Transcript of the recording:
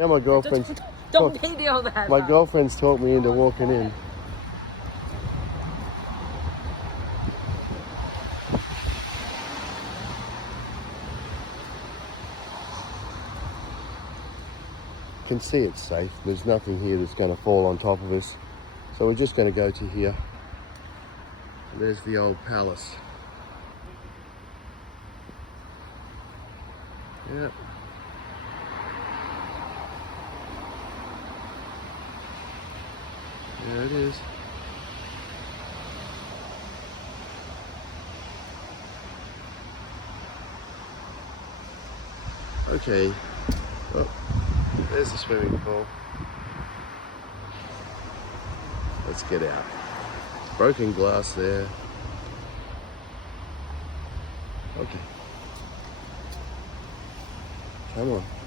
Yeah, my girlfriend's... Don't video that. My girlfriend's talked me into walking in. You can see it's safe. There's nothing here that's going to fall on top of us. So we're just going to go to here. There's the old palace. Yep. There it is. Okay. Oh, there's the swimming pool. Let's get out. Broken glass there. Okay. Come on.